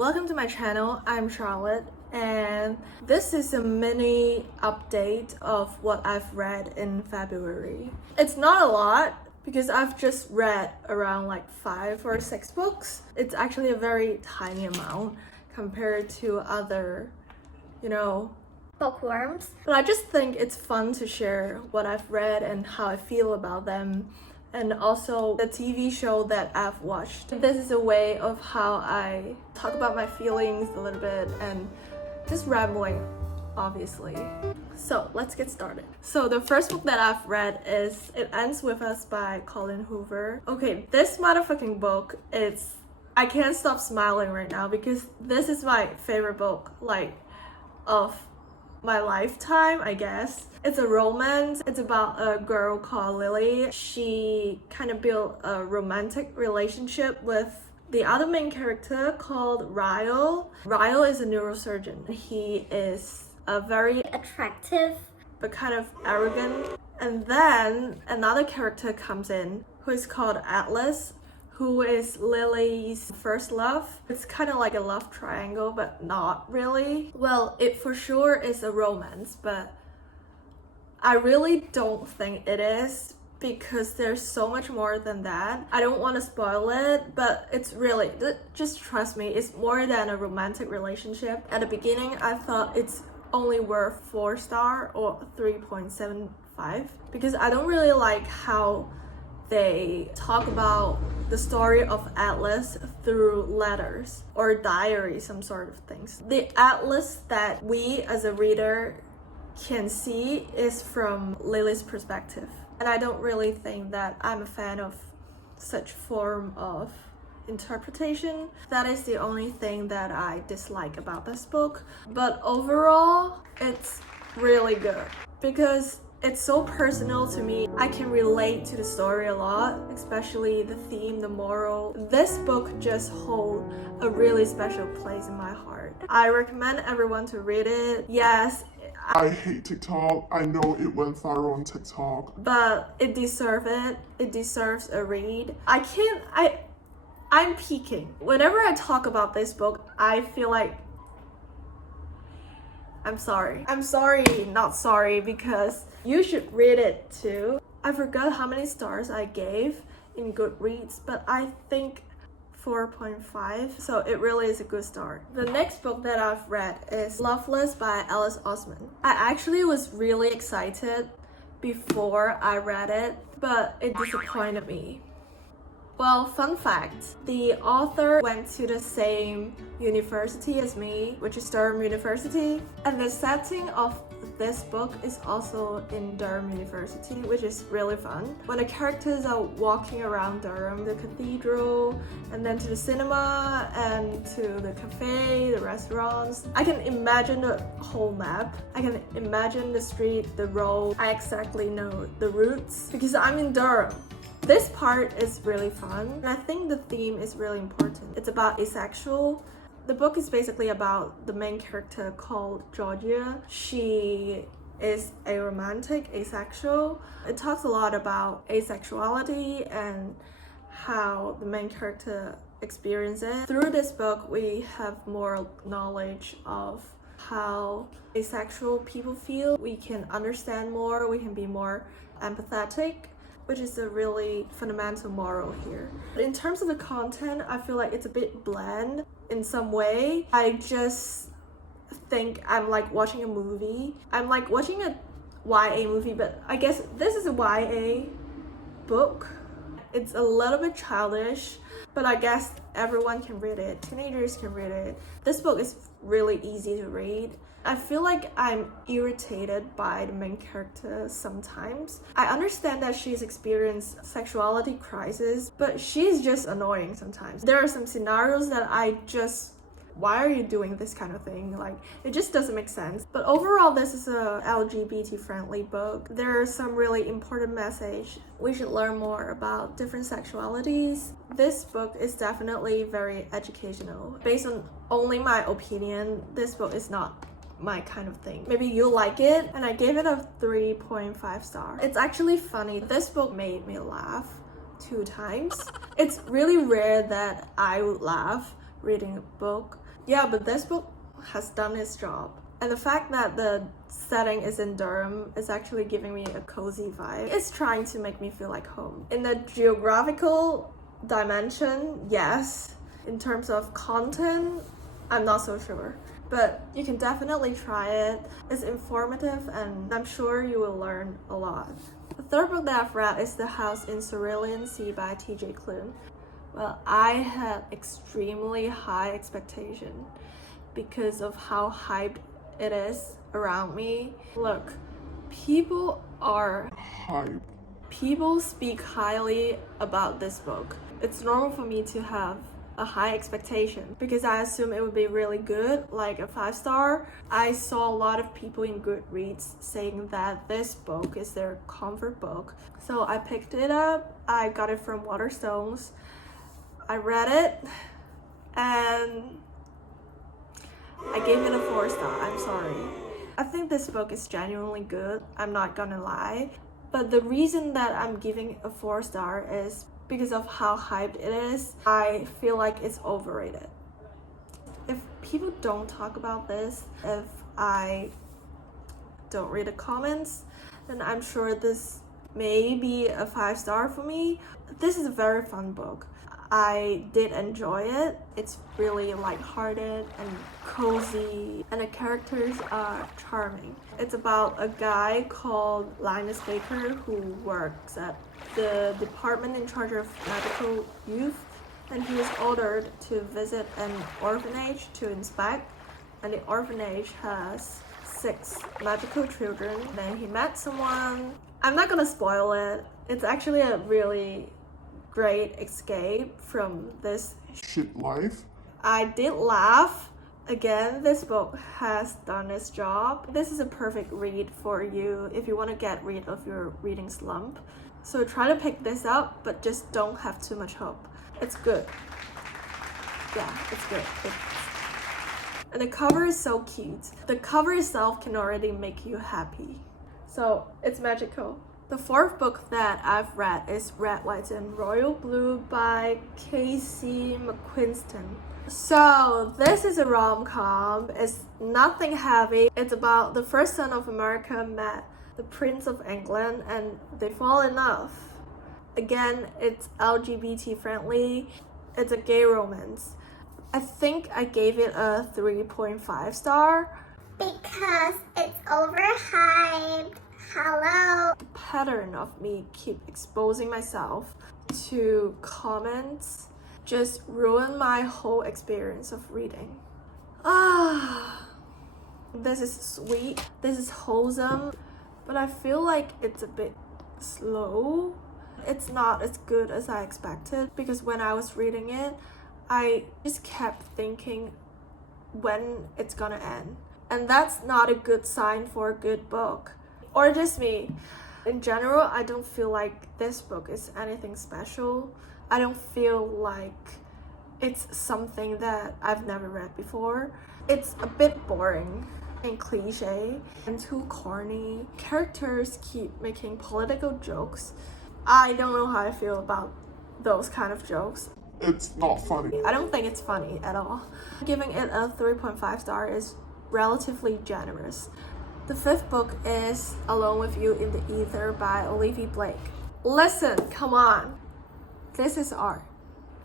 welcome to my channel. I'm Charlotte and this is a mini update of what I've read in February. It's not a lot because I've just read around like 5 or 6 books. It's actually a very tiny amount compared to other, bookworms. But I just think it's fun to share what I've read and how I feel about them, and also the TV show that I've watched. This is a way of how I talk about my feelings a little bit and just rambling, obviously. So let's get started. So the first book that I've read is It Ends With Us by Colin Hoover. Okay, this motherfucking book is... I can't stop smiling right now because this is my favorite book, of my lifetime, I guess. It's a romance. It's about a girl called Lily. She kind of built a romantic relationship with the other main character called Ryle. Ryle is a neurosurgeon. He is a very Attractive. but kind of arrogant. And then another character comes in who is called Atlas, who is Lily's first love. It's kind of like a love triangle, but not really. Well, it for sure is a romance, but I really don't think it is because there's so much more than that. I don't want to spoil it, but it's really, just trust me, it's more than a romantic relationship. At the beginning, I thought it's only worth 4 star or 3.75 because I don't really like how they talk about the story of Atlas through letters or diary, some sort of things. The Atlas that we as a reader can see is from Lily's perspective. And I don't really think that I'm a fan of such form of interpretation. That is the only thing that I dislike about this book. But overall, it's really good because it's so personal to me. I can relate to the story a lot, especially the theme, the moral. This book just holds a really special place in my heart. I recommend everyone to read it. Yes, I hate TikTok. I know it went viral on TikTok, but it deserves it. It deserves a read. I'm peaking. Whenever I talk about this book, I feel like I'm sorry, not sorry, because you should read it too. I forgot how many stars I gave in Goodreads, but I think 4.5, so it really is a good start. The next book that I've read is Loveless by Alice Osman. I actually was really excited before I read it, but it disappointed me. Well, fun fact, the author went to the same university as me, which is Durham University, and the setting of this book is also in Durham University, which is really fun. When the characters are walking around Durham, the cathedral, and then to the cinema, and to the cafe, the restaurants, I can imagine the whole map. I can imagine the street, the road. I exactly know the routes because I'm in Durham. This part is really fun, and I think the theme is really important. It's about asexual. The book is basically about the main character called Georgia. She is a romantic asexual. It talks a lot about asexuality and how the main character experiences it. Through this book, we have more knowledge of how asexual people feel. We can understand more, we can be more empathetic, which is a really fundamental moral here. In terms of the content, I feel like it's a bit bland in some way. I just think I'm like watching a movie. I'm like watching a YA movie, but I guess this is a YA book. It's a little bit childish, but I guess everyone can read it. Teenagers can read it. This book is really easy to read. I feel like I'm irritated by the main character sometimes. I understand that she's experienced sexuality crisis, but she's just annoying sometimes. There are some scenarios that why are you doing this kind of thing? Like, it just doesn't make sense. But overall, this is a LGBT friendly book. There are some really important message. We should learn more about different sexualities. This book is definitely very educational. Based on only my opinion, this book is not my kind of thing. Maybe you like it, and I gave it a 3.5 star. It's actually funny. This book made me laugh 2 times. It's really rare that I would laugh reading a book Yeah, but this book has done its job. And the fact that the setting is in Durham is actually giving me a cozy vibe. It's trying to make me feel like home. In the geographical dimension, yes. In terms of content, I'm not so sure. But you can definitely try it. It's informative and I'm sure you will learn a lot. The third book that I've read is The House in Cerulean Sea by T.J. Klune. Well, I had extremely high expectation because of how hyped it is around me. Look, people speak highly about this book. It's normal for me to have a high expectation because I assume it would be really good, like a 5-star. I saw a lot of people in Goodreads saying that this book is their comfort book. So I picked it up. I got it from Waterstones. I read it and I gave it a 4-star. I'm sorry. I think this book is genuinely good. I'm not gonna lie. But the reason that I'm giving a 4-star is because of how hyped it is. I feel like it's overrated. If people don't talk about this, if I don't read the comments, then I'm sure this may be a 5-star for me. This is a very fun book. I did enjoy it. It's really lighthearted and cozy, and the characters are charming. It's about a guy called Linus Baker who works at the department in charge of medical youth, and he was ordered to visit an orphanage to inspect, and the orphanage has 6 magical children. Then he met someone. I'm not gonna spoil it. It's actually a really great escape from this shit life. I did laugh. Again, this book has done its job. This is a perfect read for you if you want to get rid of your reading slump. So try to pick this up, but just don't have too much hope. It's good. Yeah, it's good. And the cover is so cute. The cover itself can already make you happy. So it's magical. The fourth book that I've read is Red, White, and Royal Blue by Casey McQuiston. So this is a rom-com. It's nothing heavy. It's about the first son of America met the Prince of England and they fall in love. Again, it's LGBT friendly. It's a gay romance. I think I gave it a 3.5 star. Because it's overhyped. Hello. The pattern of me keep exposing myself to comments just ruined my whole experience of reading. This is sweet, this is wholesome, but I feel like it's a bit slow. It's not as good as I expected because when I was reading it, I just kept thinking when it's gonna end. And that's not a good sign for a good book. Or just me. In general, I don't feel like this book is anything special. I don't feel like it's something that I've never read before. It's a bit boring and cliche and too corny. Characters keep making political jokes. I don't know how I feel about those kind of jokes. It's not funny. I don't think it's funny at all. Giving it a 3.5 star is relatively generous. The fifth book is Alone with You in the Ether by Olivia Blake. Listen, come on. This is art.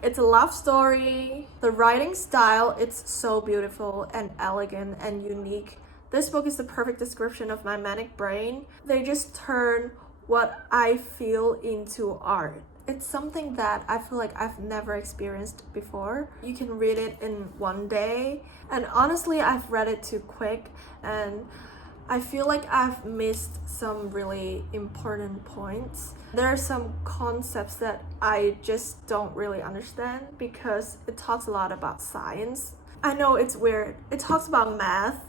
It's a love story. The writing style, it's so beautiful and elegant and unique. This book is the perfect description of my manic brain. They just turn what I feel into art. It's something that I feel like I've never experienced before. You can read it in one day. And honestly, I've read it too quick and I feel like I've missed some really important points. There are some concepts that I just don't really understand because it talks a lot about science. I know it's weird. It talks about math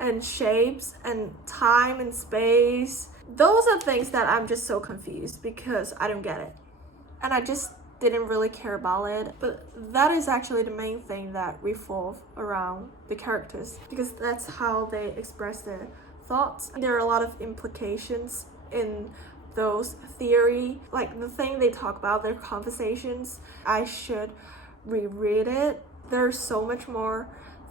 and shapes and time and space. Those are things that I'm just so confused because I don't get it. And I just didn't really care about it. But that is actually the main thing that revolves around the characters because that's how they express their thoughts. There are a lot of implications in those theory, like the thing they talk about, their conversations. I should reread it. There's so much more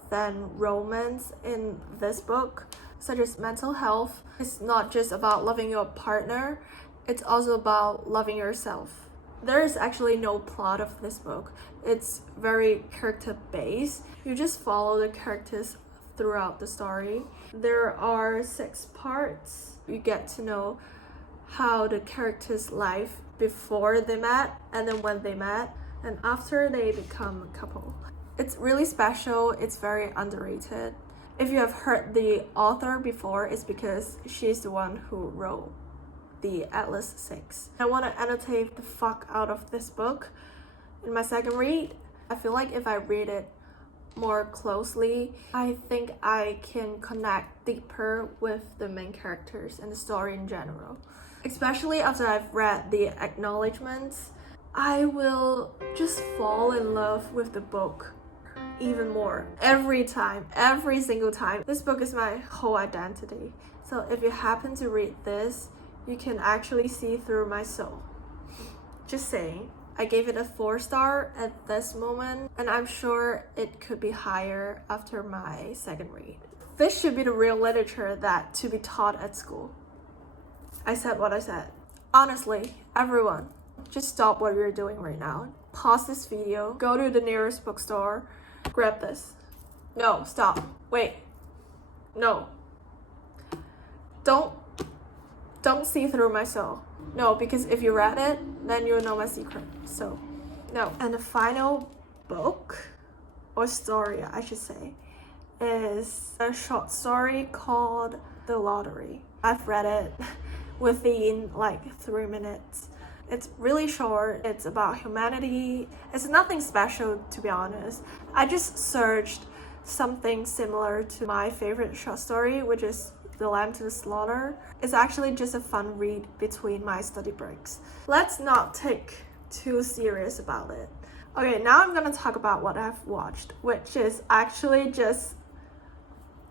than romance in this book, such as mental health. It's not just about loving your partner, it's also about loving yourself. There is actually no plot of this book. It's very character based. You just follow the characters throughout the story. There are 6 parts. You get to know how the characters' life before they met, and then when they met, and after they become a couple. It's really special. It's very underrated. If you have heard the author before, it's because she's the one who wrote the Atlas 6. I want to annotate the fuck out of this book in my second read. I feel like if I read it more closely, I think I can connect deeper with the main characters and the story in general. Especially after I've read the acknowledgements, I will just fall in love with the book even more every time, every single time. This book is my whole identity. So if you happen to read this, you can actually see through my soul. Just saying. I gave it a 4-star at this moment, and I'm sure it could be higher after my second read. This should be the real literature that to be taught at school. I said what I said. Honestly, everyone, just stop what you're doing right now. Pause this video, go to the nearest bookstore, grab this. No, stop. Wait. No. Don't see through my soul. No, because if you read it, then you'll know my secret. So, no. And the final book, or story I should say, is a short story called The Lottery. I've read it within like 3 minutes. It's really short. It's about humanity. It's nothing special, to be honest. I just searched something similar to my favorite short story, which is The Lamb to the Slaughter. It's actually just a fun read between my study breaks. Let's not take too serious about it. Okay, now I'm gonna talk about what I've watched, which is actually just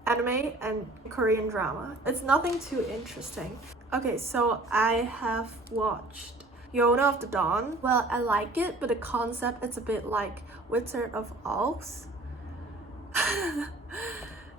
anime and Korean drama. It's nothing too interesting. Okay, so I have watched Yona of the Dawn. Well, I like it, but the concept is a bit like Wizard of Oz.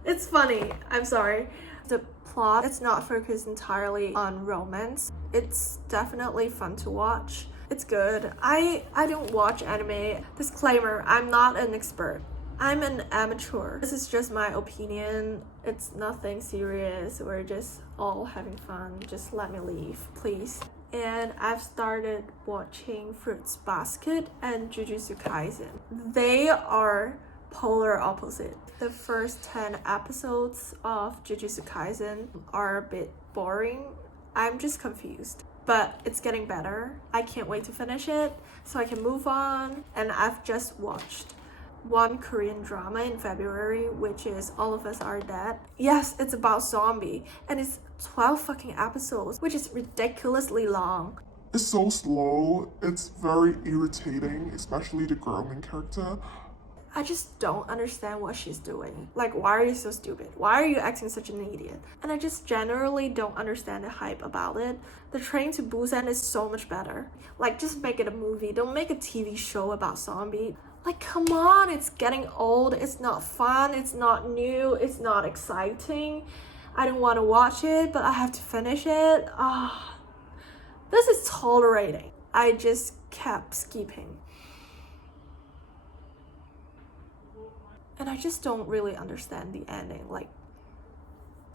It's funny, I'm sorry. The plot, it's not focused entirely on romance. It's definitely fun to watch. It's good. I don't watch anime. Disclaimer, I'm not an expert. I'm an amateur. This is just my opinion. It's nothing serious. We're just all having fun. Just let me leave, please. And I've started watching Fruits Basket and Jujutsu Kaisen. They are polar opposite. The first 10 episodes of Jujutsu Kaisen are a bit boring. I'm just confused, but it's getting better. I can't wait to finish it so I can move on. And I've just watched one Korean drama in February, which is All of Us Are Dead. Yes, it's about zombie, and it's 12 fucking episodes, which is ridiculously long. It's so slow. It's very irritating, especially the girl main character. I just don't understand what she's doing. Like, why are you so stupid? Why are you acting such an idiot? And I just generally don't understand the hype about it. The Train to Busan is so much better. Like, just make it a movie. Don't make a TV show about zombie. Like, come on, it's getting old. It's not fun. It's not new. It's not exciting. I don't want to watch it, but I have to finish it. This is tolerating. I just kept skipping. And I just don't really understand the ending. Like,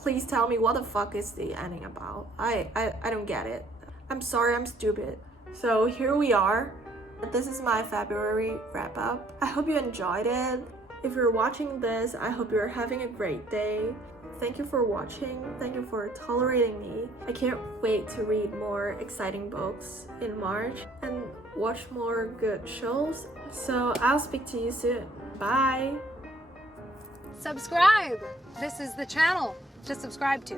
please tell me what the fuck is the ending about. I don't get it. I'm sorry, I'm stupid. So here we are. This is my February wrap up. I hope you enjoyed it. If you're watching this, I hope you're having a great day. Thank you for watching. Thank you for tolerating me. I can't wait to read more exciting books in March and watch more good shows. So I'll speak to you soon. Bye. Subscribe. This is the channel to subscribe to.